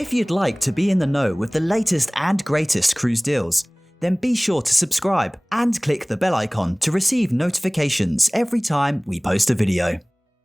If you'd like to be in the know with the latest and greatest cruise deals, then be sure to subscribe and click the bell icon to receive notifications every time we post a video.